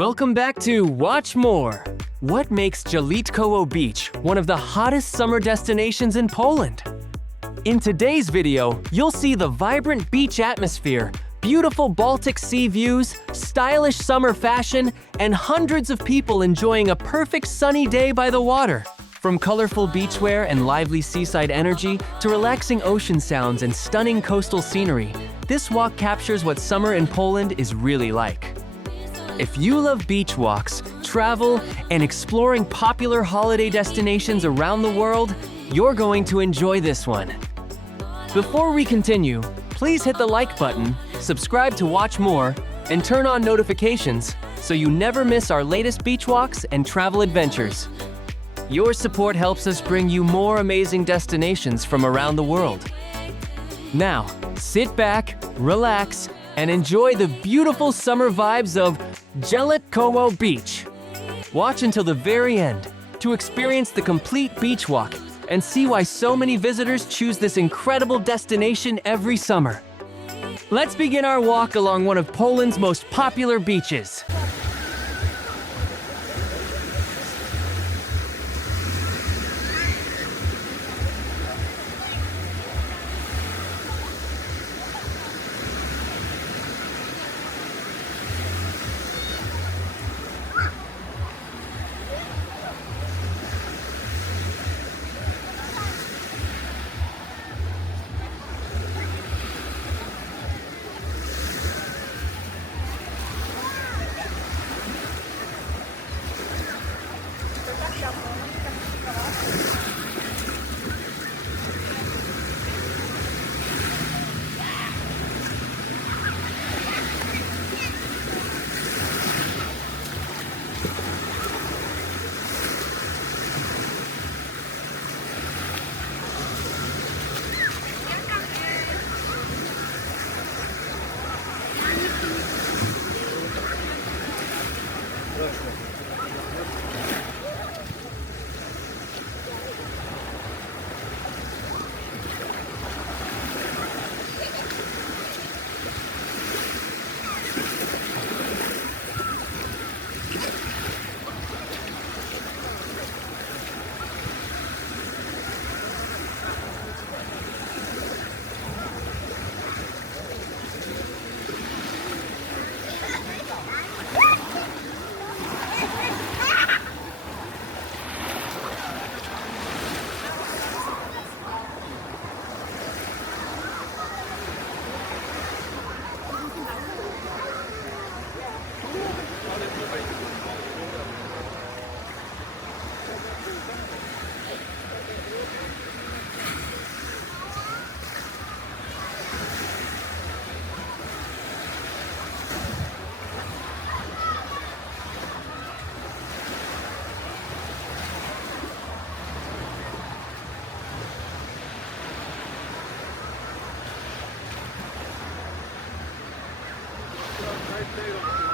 Welcome back to Watch More. What makes Jelitkowo Beach one of the hottest summer destinations in Poland? In today's video, you'll see the vibrant beach atmosphere, beautiful Baltic Sea views, stylish summer fashion, and hundreds of people enjoying a perfect sunny day by the water. From colorful beachwear and lively seaside energy to relaxing ocean sounds and stunning coastal scenery, this walk captures what summer in Poland is really like. If you love beach walks, travel, and exploring popular holiday destinations around the world, you're going to enjoy this one. Before we continue, please hit the like button, subscribe to watch more, and turn on notifications so you never miss our latest beach walks and travel adventures. Your support helps us bring you more amazing destinations from around the world. Now, sit back, relax, and enjoy the beautiful summer vibes of Jelitkowo Beach. Watch until the very end to experience the complete beach walk and see why so many visitors choose this incredible destination every summer. Let's begin our walk along one of Poland's most popular beaches. Right there.